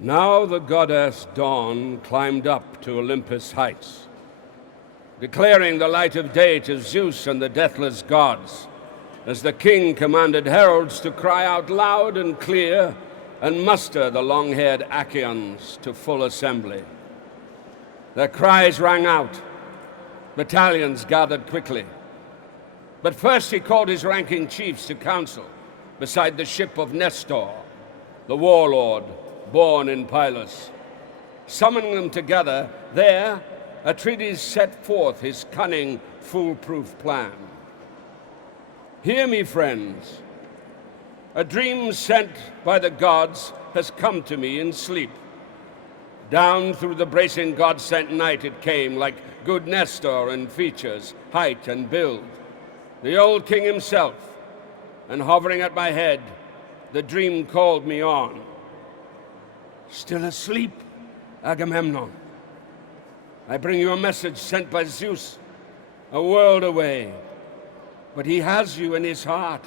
Now the goddess Dawn climbed up to Olympus' heights, declaring the light of day to Zeus and the deathless gods, as the king commanded heralds to cry out loud and clear and muster the long-haired Achaeans to full assembly. Their cries rang out. Battalions gathered quickly. But first he called his ranking chiefs to council beside the ship of Nestor, the warlord born in Pylos. Summoning them together, there Atrides set forth his cunning, foolproof plan. Hear me, friends. A dream sent by the gods has come to me in sleep. Down through the bracing god-sent night it came, like good Nestor in features, height, and build. The old king himself, and hovering at my head, the dream called me on. Still asleep, Agamemnon? I bring you a message sent by Zeus, a world away. But he has you in his heart.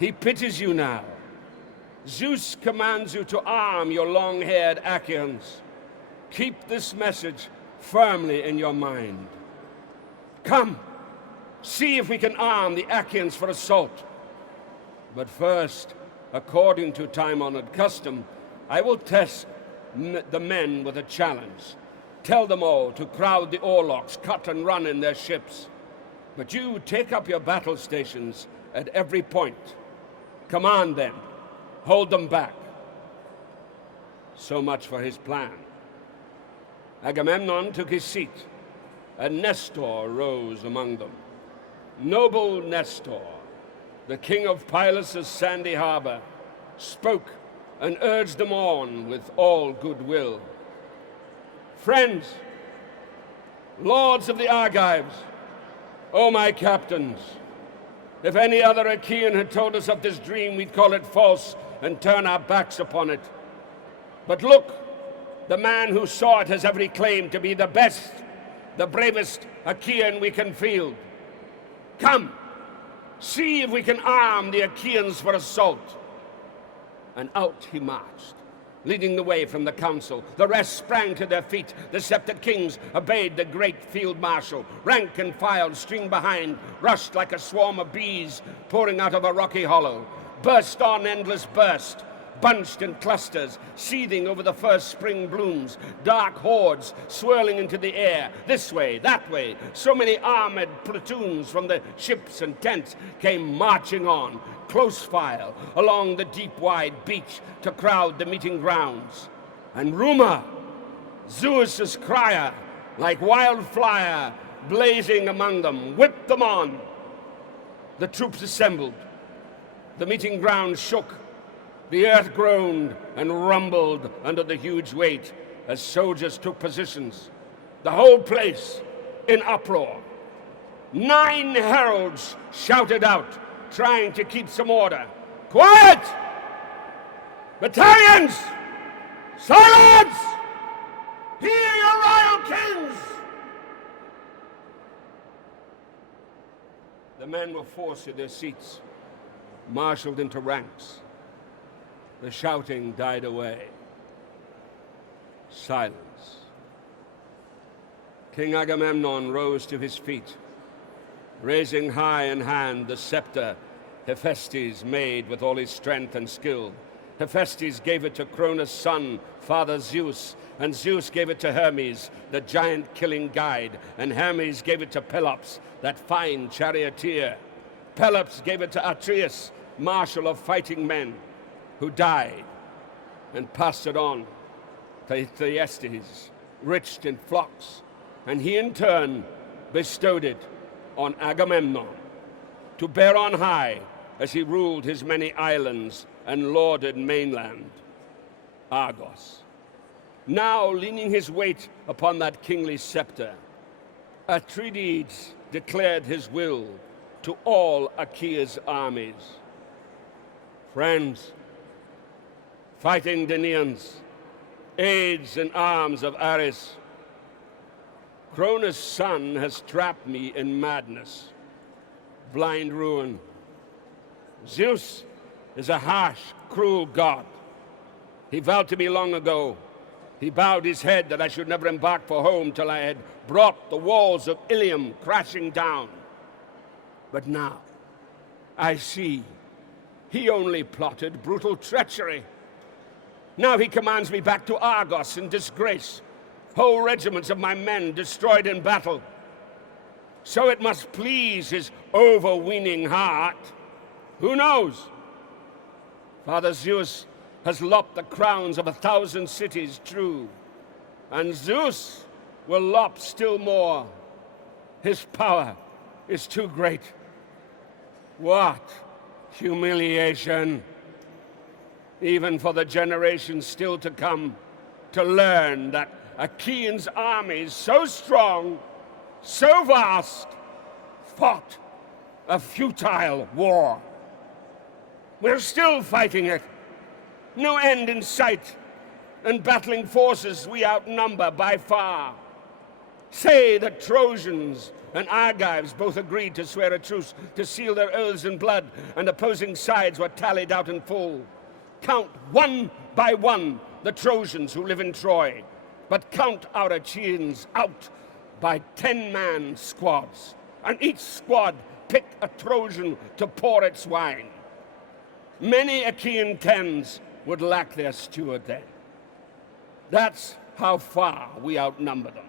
He pities you now. Zeus commands you to arm your long-haired Achaeans. Keep this message firmly in your mind. Come, see if we can arm the Achaeans for assault. But first, according to time-honored custom, I will test the men with a challenge. Tell them all to crowd the oarlocks, cut and run in their ships. But you take up your battle stations at every point. Command them. Hold them back. So much for his plan. Agamemnon took his seat, and Nestor rose among them. Noble Nestor, the king of Pylos' sandy harbor, spoke and urged them on with all goodwill. Friends, lords of the Argives, O my captains, if any other Achaean had told us of this dream, we'd call it false and turn our backs upon it. But look, the man who saw it has every claim to be the best, the bravest Achaean we can field. Come, see if we can arm the Achaeans for assault. And out he marched, leading the way from the council. The rest sprang to their feet. The sceptred kings obeyed the great field marshal. Rank and file, string behind, rushed like a swarm of bees pouring out of a rocky hollow. Burst on endless burst, bunched in clusters, seething over the first spring blooms. Dark hordes swirling into the air, this way, that way. So many armored platoons from the ships and tents came marching on, close file, along the deep, wide beach to crowd the meeting grounds. And rumor, Zeus's crier, like wildfire, blazing among them, whipped them on. The troops assembled. The meeting ground shook. The earth groaned and rumbled under the huge weight as soldiers took positions. The whole place in uproar. 9 heralds shouted out, trying to keep some order. Quiet! Battalions! Silence! Hear your royal kings! The men were forced to their seats, marshaled into ranks. The shouting died away. Silence. King Agamemnon rose to his feet, raising high in hand the scepter Hephaestus made with all his strength and skill. Hephaestus gave it to Cronus' son, Father Zeus, and Zeus gave it to Hermes, the giant-killing guide, and Hermes gave it to Pelops, that fine charioteer. Pelops gave it to Atreus, marshal of fighting men, who died, and passed it on to Thyestes, rich in flocks, and he in turn bestowed it on Agamemnon to bear on high as he ruled his many islands and lorded mainland, Argos. Now, leaning his weight upon that kingly scepter, Atrides declared his will to all Achaea's armies. Friends, fighting Danaans, aids and arms of Ares, Cronus' son has trapped me in madness, blind ruin. Zeus is a harsh, cruel god. He vowed to me long ago. He bowed his head that I should never embark for home till I had brought the walls of Ilium crashing down. But now, I see, he only plotted brutal treachery. Now he commands me back to Argos in disgrace, whole regiments of my men destroyed in battle. So it must please his overweening heart. Who knows? Father Zeus has lopped the crowns of 1,000 cities, true, and Zeus will lop still more. His power is too great. What humiliation, even for the generations still to come, to learn that Achaeans' armies so strong, so vast, fought a futile war. We're still fighting it. No end in sight, and battling forces we outnumber by far. Say that Trojans and Argives both agreed to swear a truce, to seal their oaths in blood, and opposing sides were tallied out in full. Count one by one the Trojans who live in Troy, but count our Achaeans out by 10-man squads, and each squad pick a Trojan to pour its wine. Many Achaean tens would lack their steward then. That's how far we outnumber them.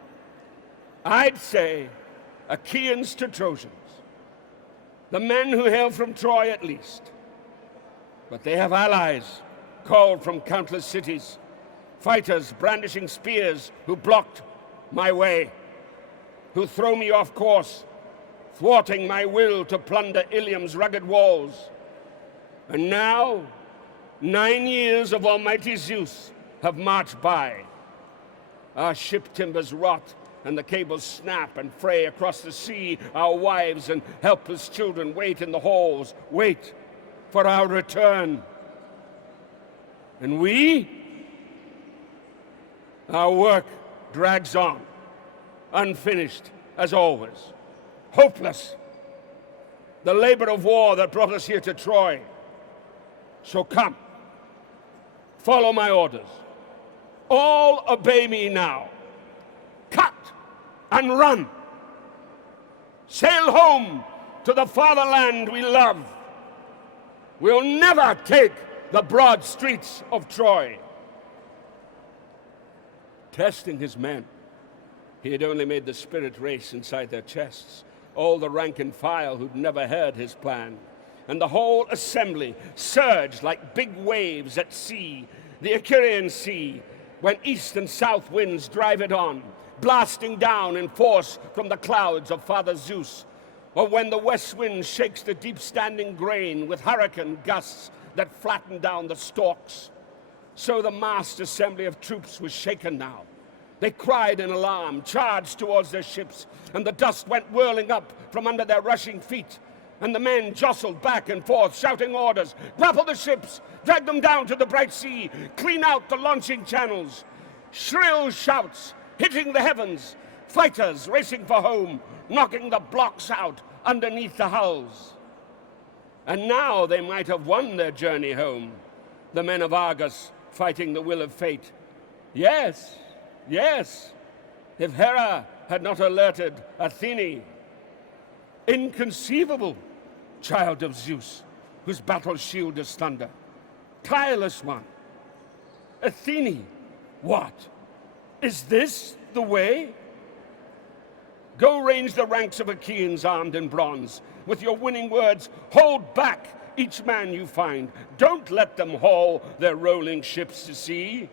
I'd say Achaeans to Trojans, the men who hail from Troy at least. But they have allies called from countless cities, fighters brandishing spears who blocked my way, who throw me off course, thwarting my will to plunder Ilium's rugged walls. And now, 9 years of almighty Zeus have marched by. Our ship timbers rot, and the cables snap and fray across the sea. Our wives and helpless children wait in the halls, wait for our return. And our work drags on, unfinished as always, hopeless. The labor of war that brought us here to Troy. So come, follow my orders. All obey me now. Cut and run. Sail home to the fatherland we love. We'll never take the broad streets of Troy. Testing his men, he had only made the spirit race inside their chests. All the rank and file who'd never heard his plan. And the whole assembly surged like big waves at sea, the Icarian Sea, when east and south winds drive it on, blasting down in force from the clouds of Father Zeus, or when the west wind shakes the deep-standing grain with hurricane gusts that flatten down the stalks. So the massed assembly of troops was shaken now. They cried in alarm, charged towards their ships, and the dust went whirling up from under their rushing feet. And the men jostled back and forth, shouting orders. Grapple the ships, drag them down to the bright sea, clean out the launching channels. Shrill shouts hitting the heavens, fighters racing for home, knocking the blocks out underneath the hulls. And now they might have won their journey home, the men of Argos fighting the will of fate. Yes, yes, if Hera had not alerted Athene. Inconceivable, child of Zeus, whose battle shield is thunder. Tireless one. Athene, what? Is this the way? Go range the ranks of Achaeans armed in bronze. With your winning words, hold back each man you find. Don't let them haul their rolling ships to sea.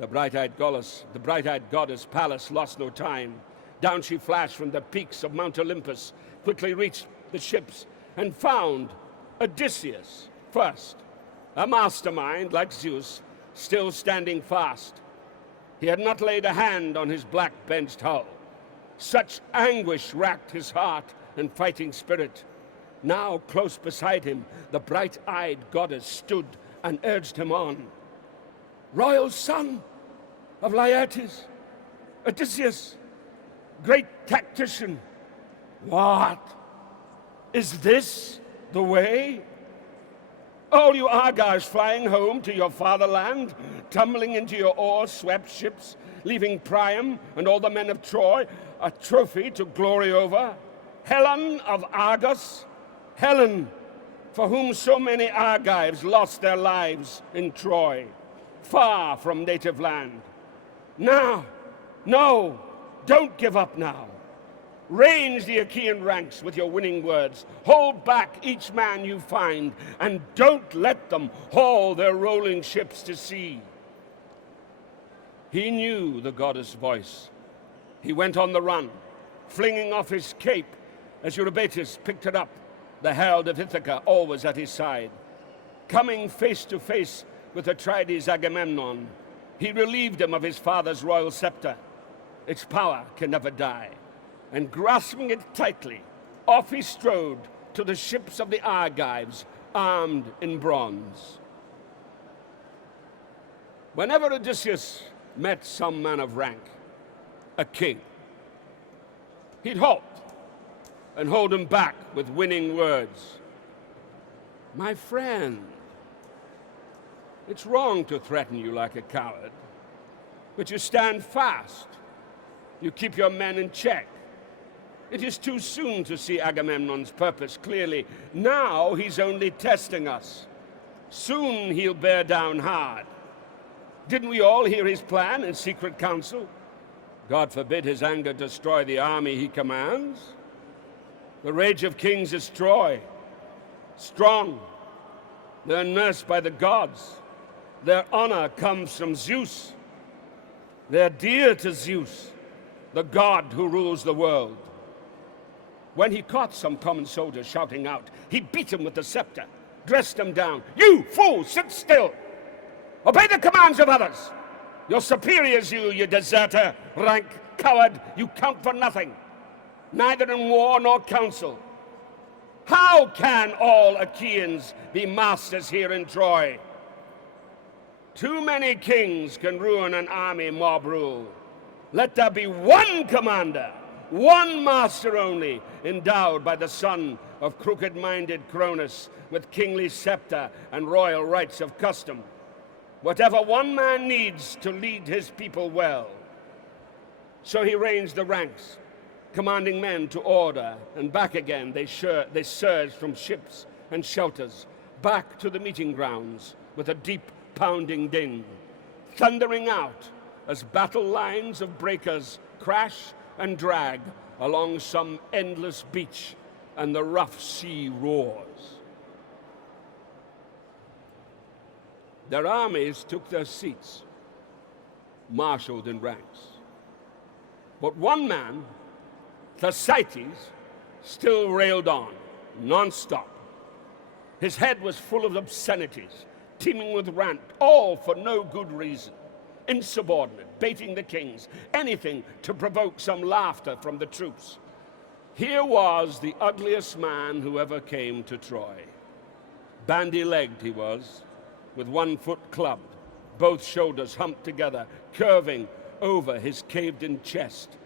The bright-eyed goddess Pallas lost no time. Down she flashed from the peaks of Mount Olympus, quickly reached the ships, and found Odysseus first, a mastermind like Zeus, still standing fast. He had not laid a hand on his black-benched hull. Such anguish racked his heart and fighting spirit. Now, close beside him, the bright-eyed goddess stood and urged him on. Royal son of Laertes, Odysseus, great tactician, what? Is this the way? All you Argives flying home to your fatherland, tumbling into your oar-swept ships, leaving Priam and all the men of Troy a trophy to glory over? Helen of Argos, Helen, for whom so many Argives lost their lives in Troy, far from native land. Now, no, don't give up now. Range the Achaean ranks with your winning words. Hold back each man you find, and don't let them haul their rolling ships to sea. He knew the goddess' voice. He went on the run, flinging off his cape as Eurybates picked it up, the herald of Ithaca always at his side. Coming face to face with Atrides Agamemnon, he relieved him of his father's royal scepter. Its power can never die. And grasping it tightly, off he strode to the ships of the Argives, armed in bronze. Whenever Odysseus met some man of rank, a king, he'd halt and hold him back with winning words. My friend, it's wrong to threaten you like a coward, but you stand fast. You keep your men in check. It is too soon to see Agamemnon's purpose clearly. Now he's only testing us. Soon he'll bear down hard. Didn't we all hear his plan in secret council? God forbid his anger destroy the army he commands. The rage of kings is Troy. Strong. They're nursed by the gods. Their honor comes from Zeus. They're dear to Zeus, the god who rules the world. When he caught some common soldier shouting out, he beat him with the scepter, dressed him down. You fool, sit still! Obey the commands of others! Your superiors, you deserter, rank coward, you count for nothing, neither in war nor council. How can all Achaeans be masters here in Troy? Too many kings can ruin an army mob rule. Let there be one commander, one master only, endowed by the son of crooked-minded Cronus with kingly scepter and royal rights of custom. Whatever one man needs to lead his people well. So he ranged the ranks, commanding men to order, and back again they surged from ships and shelters, back to the meeting grounds with a deep pounding din, thundering out as battle lines of breakers crash and drag along some endless beach and the rough sea roars. Their armies took their seats, marshaled in ranks. But one man, Thersites, still railed on, non-stop. His head was full of obscenities, teeming with rant, all for no good reason. Insubordinate, baiting the kings, anything to provoke some laughter from the troops. Here was the ugliest man who ever came to Troy. Bandy-legged he was, with one foot clubbed, both shoulders humped together, curving over his caved-in chest,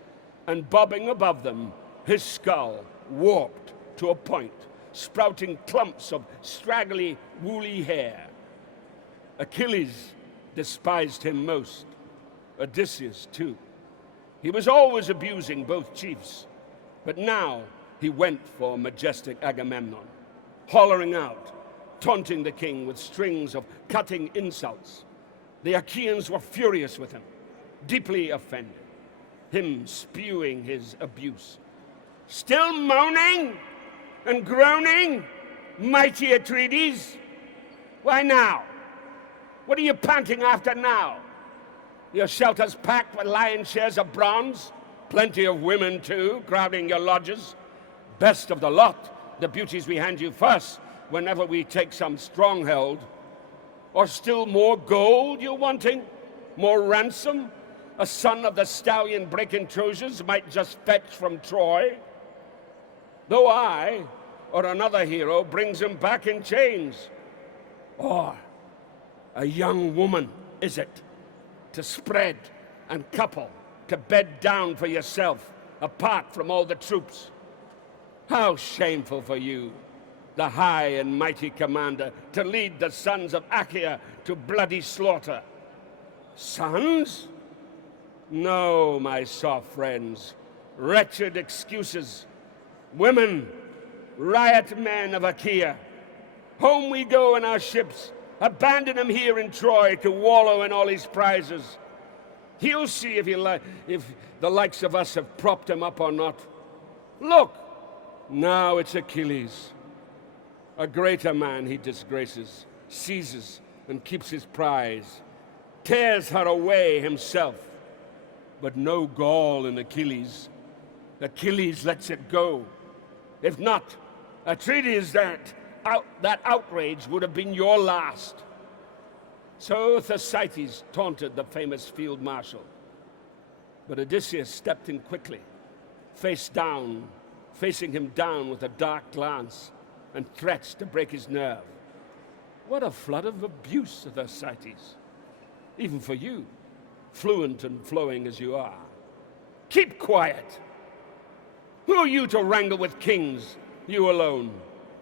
and bobbing above them, his skull warped to a point, sprouting clumps of straggly, woolly hair. Achilles despised him most, Odysseus too. He was always abusing both chiefs, but now he went for majestic Agamemnon, hollering out, taunting the king with strings of cutting insults. The Achaeans were furious with him, deeply offended, him spewing his abuse. Still moaning and groaning, mighty Atrides? Why now? What are you panting after now? Your shelters packed with lion shares of bronze, plenty of women too, crowding your lodges. Best of the lot, the beauties we hand you first, whenever we take some stronghold. Or still more gold you're wanting? More ransom? A son of the stallion breaking Trojans might just fetch from Troy? Though I, or another hero, brings him back in chains. Or a young woman, is it, to spread and couple, to bed down for yourself, apart from all the troops? How shameful for you! the high and mighty commander, to lead the sons of Achaea to bloody slaughter. Sons? No, my soft friends, wretched excuses. Women, riot men of Achaea. Home we go in our ships, abandon him here in Troy to wallow in all his prizes. He'll see if the likes of us have propped him up or not. Look, now it's Achilles. A greater man he disgraces, seizes and keeps his prize, tears her away himself. But no gall in Achilles. Achilles lets it go. If not, Atreides, that outrage would have been your last. So Thersites taunted the famous field marshal. But Odysseus stepped in quickly, facing him down with a dark glance and threats to break his nerve. What a flood of abuse, Thersites. Even for you, fluent and flowing as you are. Keep quiet. Who are you to wrangle with kings, you alone?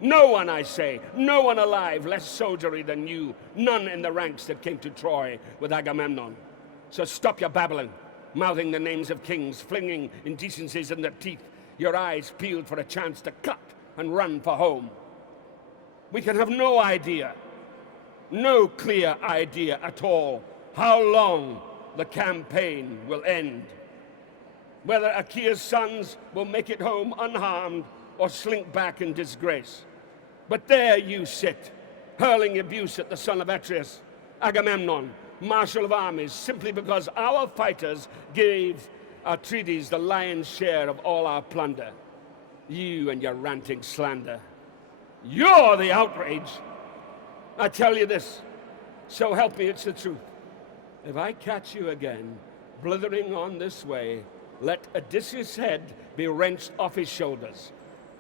No one, I say, no one alive less soldiery than you, none in the ranks that came to Troy with Agamemnon. So stop your babbling, mouthing the names of kings, flinging indecencies in their teeth, your eyes peeled for a chance to cut and run for home. We can have no idea, no clear idea at all, how long the campaign will end. Whether Achaea's sons will make it home unharmed or slink back in disgrace. But there you sit, hurling abuse at the son of Atreus, Agamemnon, marshal of armies, simply because our fighters gave Atreides the lion's share of all our plunder. You and your ranting slander. You're the outrage. I tell you this, so help me, it's the truth. If I catch you again, blithering on this way, let Odysseus' head be wrenched off his shoulders.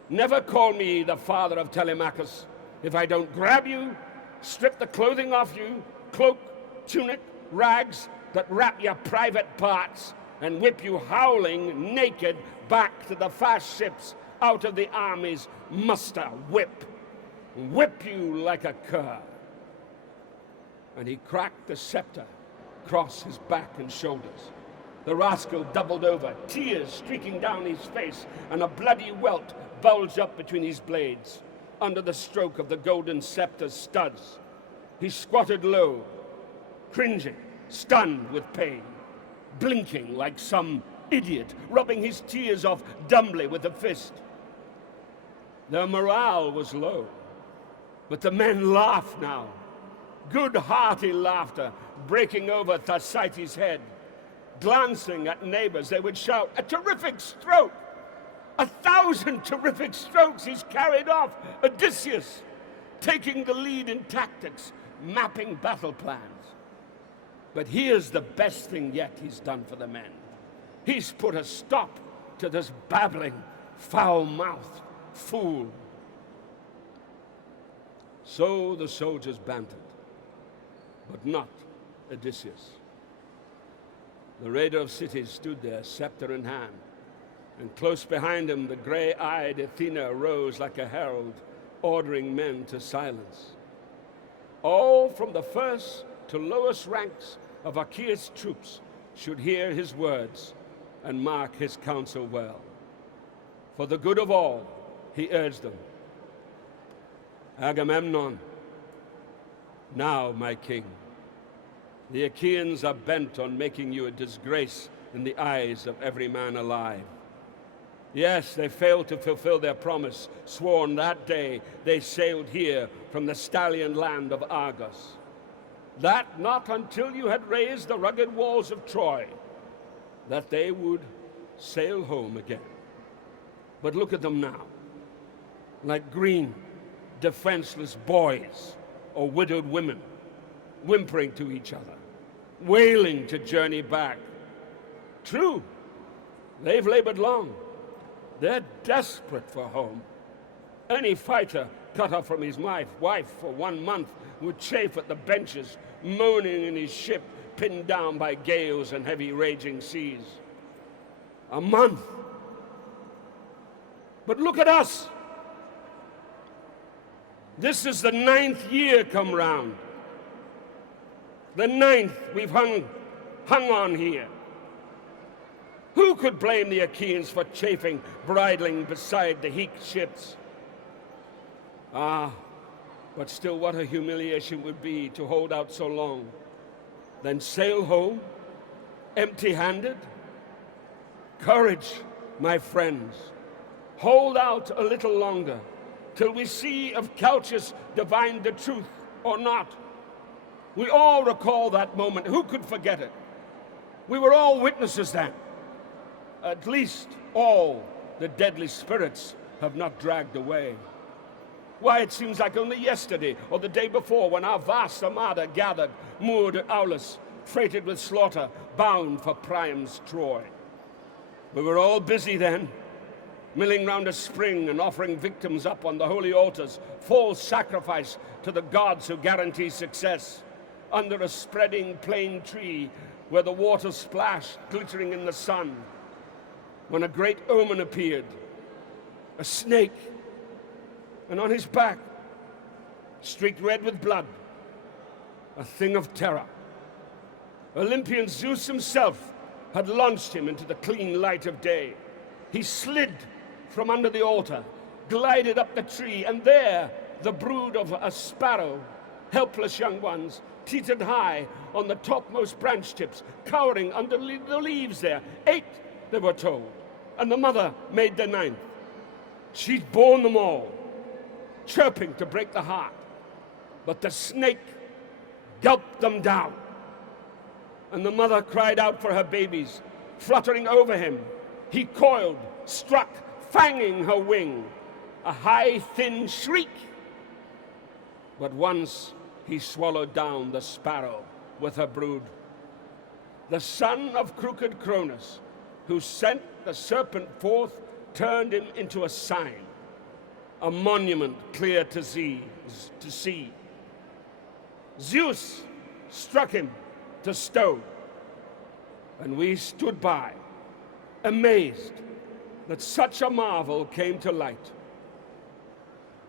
Never call me the father of Telemachus. If I don't grab you, strip the clothing off you, cloak, tunic, rags that wrap your private parts, and whip you howling naked back to the fast ships out of the army's muster whip. Whip you like a cur. And he cracked the scepter across his back and shoulders. The rascal doubled over, tears streaking down his face, and a bloody welt bulged up between his blades. Under the stroke of the golden scepter's studs, he squatted low, cringing, stunned with pain, blinking like some idiot, rubbing his tears off dumbly with a fist. Their morale was low, but the men laughed now, good hearty laughter breaking over Thersites' head. Glancing at neighbors, they would shout, "A terrific stroke! 1,000 terrific strokes he's carried off Odysseus, taking the lead in tactics, mapping battle plans." But here's the best thing yet he's done for the men. He's put a stop to this babbling, foul-mouthed fool. So the soldiers bantered, but not Odysseus. The raider of cities stood there, scepter in hand, and close behind him the gray-eyed Athena rose like a herald, ordering men to silence. All from the first to lowest ranks of Achaea's troops should hear his words and mark his counsel well. For the good of all, he urged them. Agamemnon, now, my king, the Achaeans are bent on making you a disgrace in the eyes of every man alive. Yes, they failed to fulfill their promise, sworn that day they sailed here from the stallion land of Argos. That not until you had raised the rugged walls of Troy, that they would sail home again. But look at them now, like green, defenseless boys or widowed women, whimpering to each other, wailing to journey back. True, they've labored long. They're desperate for home. Any fighter cut off from his wife for 1 month would chafe at the benches, moaning in his ship, pinned down by gales and heavy raging seas. A month. But look at us. This is the 9th year come round. The 9th we've hung on here. Who could blame the Achaeans for chafing, bridling beside the Helot ships? But still what a humiliation would be to hold out so long, then sail home, empty-handed? Courage, my friends. Hold out a little longer, till we see if Calchas divined the truth or not. We all recall that moment. Who could forget it? We were all witnesses then. At least all the deadly spirits have not dragged away. Why, it seems like only yesterday or the day before when our vast armada gathered, moored at Aulis, freighted with slaughter, bound for Priam's Troy. We were all busy then, milling round a spring and offering victims up on the holy altars, full sacrifice to the gods who guarantee success, under a spreading plane tree where the water splashed, glittering in the sun, when a great omen appeared, a snake, and on his back, streaked red with blood, a thing of terror. Olympian Zeus himself had launched him into the clean light of day. He slid from under the altar, glided up the tree, and there the brood of a sparrow, helpless young ones, teetered high on the topmost branch tips, cowering under the leaves there. 8, they were told, and the mother made the 9th. She'd borne them all, chirping to break the heart, but the snake gulped them down. And the mother cried out for her babies, fluttering over him. He coiled, struck, fanging her wing, a high, thin shriek. But once he swallowed down the sparrow with her brood. The son of crooked Cronus, who sent the serpent forth, turned him into a sign, a monument clear to see. Zeus struck him to stone, and we stood by, amazed that such a marvel came to light.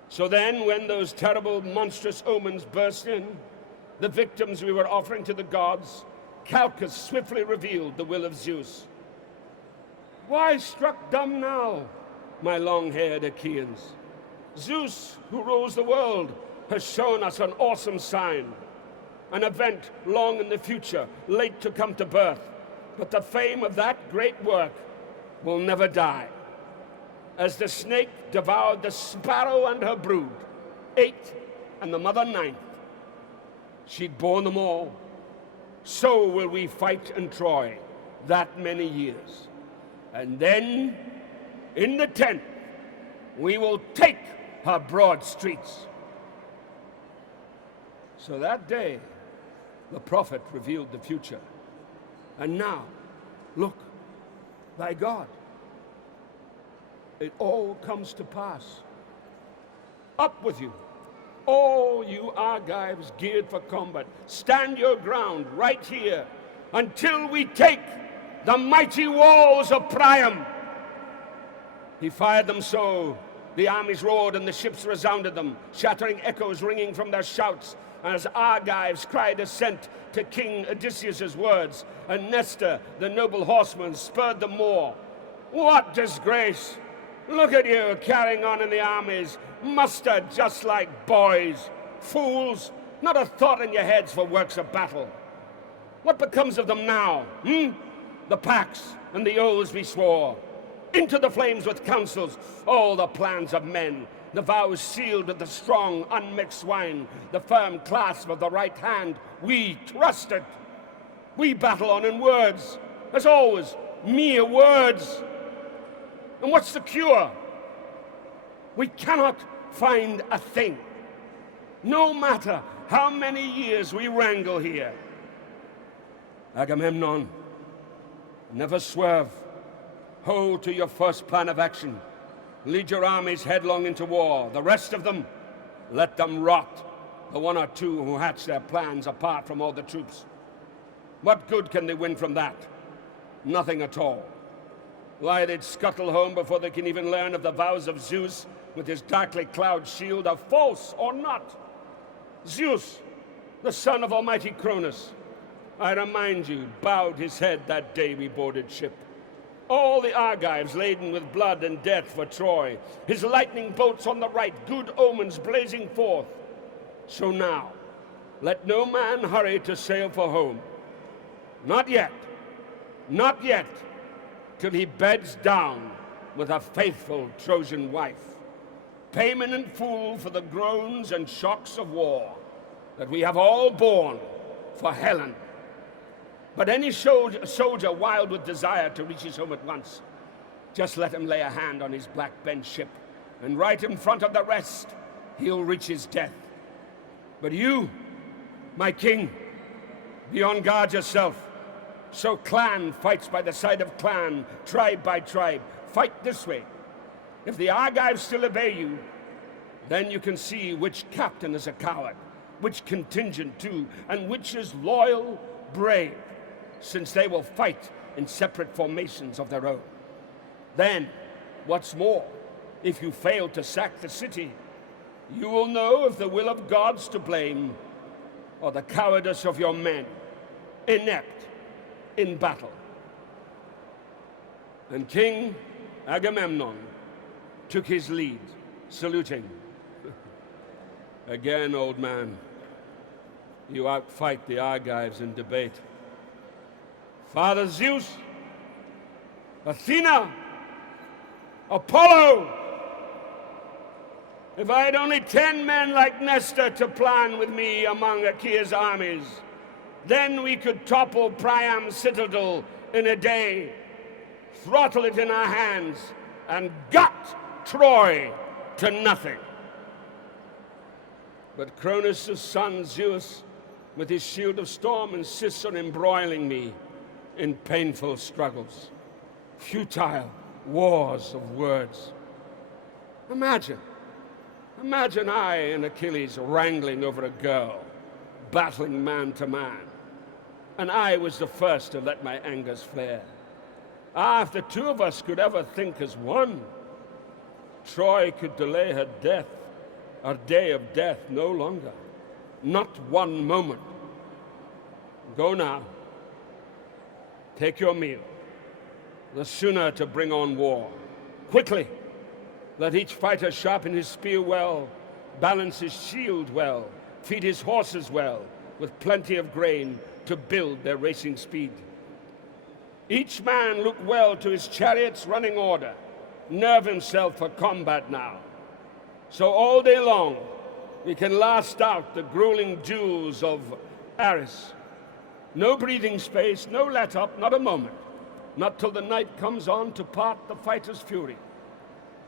So then, when those terrible, monstrous omens burst in, the victims we were offering to the gods, Calchas swiftly revealed the will of Zeus. Why struck dumb now, my long-haired Achaeans? Zeus, who rules the world, has shown us an awesome sign, an event long in the future, late to come to birth. But the fame of that great work will never die. As the snake devoured the sparrow and her brood, 8 and the mother 9th, she'd borne them all. So will we fight in Troy that many years. And then, in the 10th, we will take her broad streets. So that day, the prophet revealed the future. And now, look, by God, it all comes to pass. Up with you, all you Argives geared for combat. Stand your ground right here until we take the mighty walls of Priam. He fired them so, the armies roared and the ships resounded them, shattering echoes ringing from their shouts, as Argives cried assent to King Odysseus' words, and Nestor, the noble horseman, spurred them more. What disgrace! Look at you, carrying on in the armies, mustered just like boys. Fools, not a thought in your heads for works of battle. What becomes of them now, The pacts and the oaths we swore. Into the flames with counsels, all the plans of men. The vows sealed with the strong, unmixed wine. The firm clasp of the right hand, we trusted. We battle on in words, as always, mere words. And what's the cure? We cannot find a thing. No matter how many years we wrangle here. Agamemnon, never swerve. Hold to your first plan of action. Lead your armies headlong into war. The rest of them, let them rot. The 1 or 2 who hatch their plans apart from all the troops. What good can they win from that? Nothing at all. Why, they'd scuttle home before they can even learn of the vows of Zeus with his darkly cloud shield are false or not. Zeus, the son of almighty Cronus, I remind you, bowed his head that day we boarded ship. All the Argives laden with blood and death for Troy, his lightning bolts on the right, good omens blazing forth. So now, let no man hurry to sail for home. Not yet, till he beds down with a faithful Trojan wife, payment in full for the groans and shocks of war that we have all borne for Helen. But any soldier wild with desire to reach his home at once, just let him lay a hand on his black bent ship, and right in front of the rest, he'll reach his death. But you, my king, be on guard yourself. So clan fights by the side of clan, tribe by tribe. Fight this way. If the Argives still obey you, then you can see which captain is a coward, which contingent too, and which is loyal, brave, since they will fight in separate formations of their own. Then, what's more, if you fail to sack the city, you will know if the will of God's to blame or the cowardice of your men, inept in battle. And King Agamemnon took his lead, saluting. Again, old man, you outfight the Argives in debate. Father Zeus, Athena, Apollo, if I had only 10 men like Nestor to plan with me among Achaea's armies, then we could topple Priam's citadel in a day, throttle it in our hands, and gut Troy to nothing. But Cronus' son Zeus, with his shield of storm, insists on embroiling me in painful struggles, futile wars of words. Imagine I and Achilles wrangling over a girl, battling man to man, and I was the first to let my angers flare. If the two of us could ever think as one, Troy could delay her death, her day of death, no longer, not one moment. Go now. Take your meal. The sooner to bring on war. Quickly, let each fighter sharpen his spear well, balance his shield well, feed his horses well, with plenty of grain to build their racing speed. Each man look well to his chariot's running order, nerve himself for combat now. So all day long, we can last out the grueling duels of Ares. No breathing space, no let up, not a moment. Not till the night comes on to part the fighter's fury.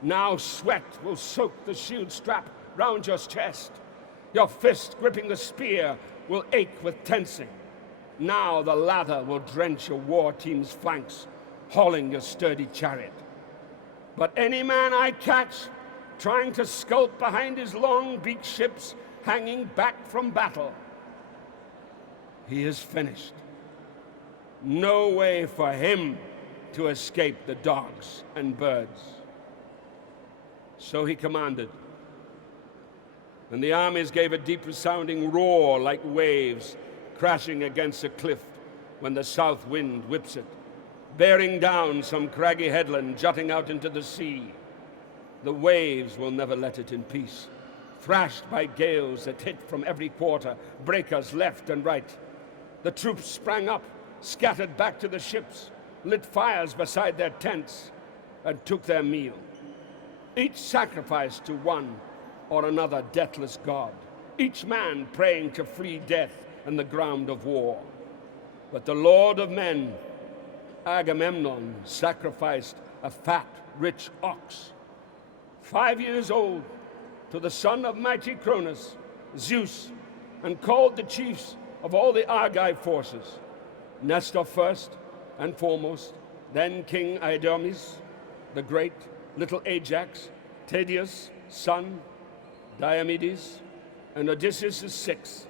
Now sweat will soak the shield strap round your chest. Your fist gripping the spear will ache with tensing. Now the lather will drench your war team's flanks, hauling your sturdy chariot. But any man I catch trying to skulk behind his long-beaked ships hanging back from battle, he is finished. No way for him to escape the dogs and birds. So he commanded, and the armies gave a deep resounding roar like waves crashing against a cliff when the south wind whips it, bearing down some craggy headland jutting out into the sea. The waves will never let it in peace, thrashed by gales that hit from every quarter, breakers left and right. The troops sprang up, scattered back to the ships, lit fires beside their tents, and took their meal. Each sacrificed to one or another deathless god, each man praying to flee death and the ground of war. But the Lord of men, Agamemnon, sacrificed a fat, rich ox, 5 years old, to the son of mighty Cronus, Zeus, and called the chiefs of all the Argive forces, Nestor first and foremost, then King Idomeneus the Great, little Ajax, Tydeus, son, Diomedes, and Odysseus' sixth,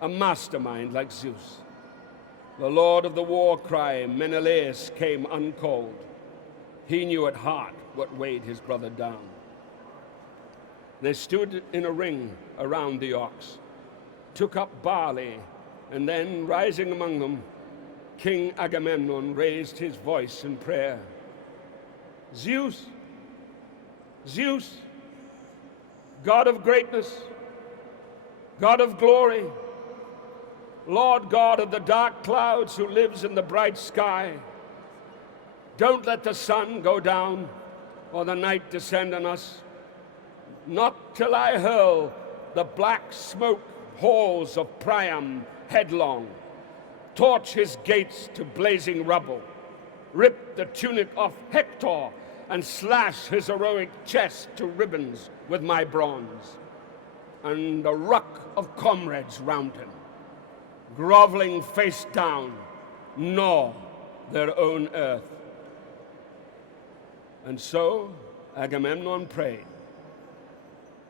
a mastermind like Zeus. The lord of the war cry, Menelaus, came uncalled. He knew at heart what weighed his brother down. They stood in a ring around the ox, took up barley, and then, rising among them, King Agamemnon raised his voice in prayer. Zeus, Zeus, God of greatness, God of glory, Lord God of the dark clouds who lives in the bright sky, don't let the sun go down or the night descend on us, not till I hurl the black smoke halls of Priam headlong, torch his gates to blazing rubble, rip the tunic off Hector, and slash his heroic chest to ribbons with my bronze, and a ruck of comrades round him, groveling face down, gnaw their own earth. And so Agamemnon prayed,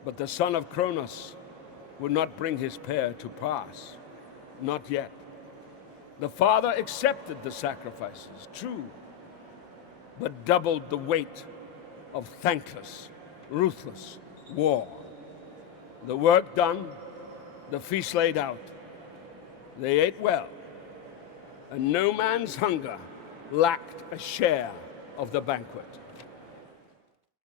but the son of Cronos would not bring his prayer to pass, not yet. The father accepted the sacrifices, true, but doubled the weight of thankless, ruthless war. The work done, the feast laid out. They ate well, and no man's hunger lacked a share of the banquet.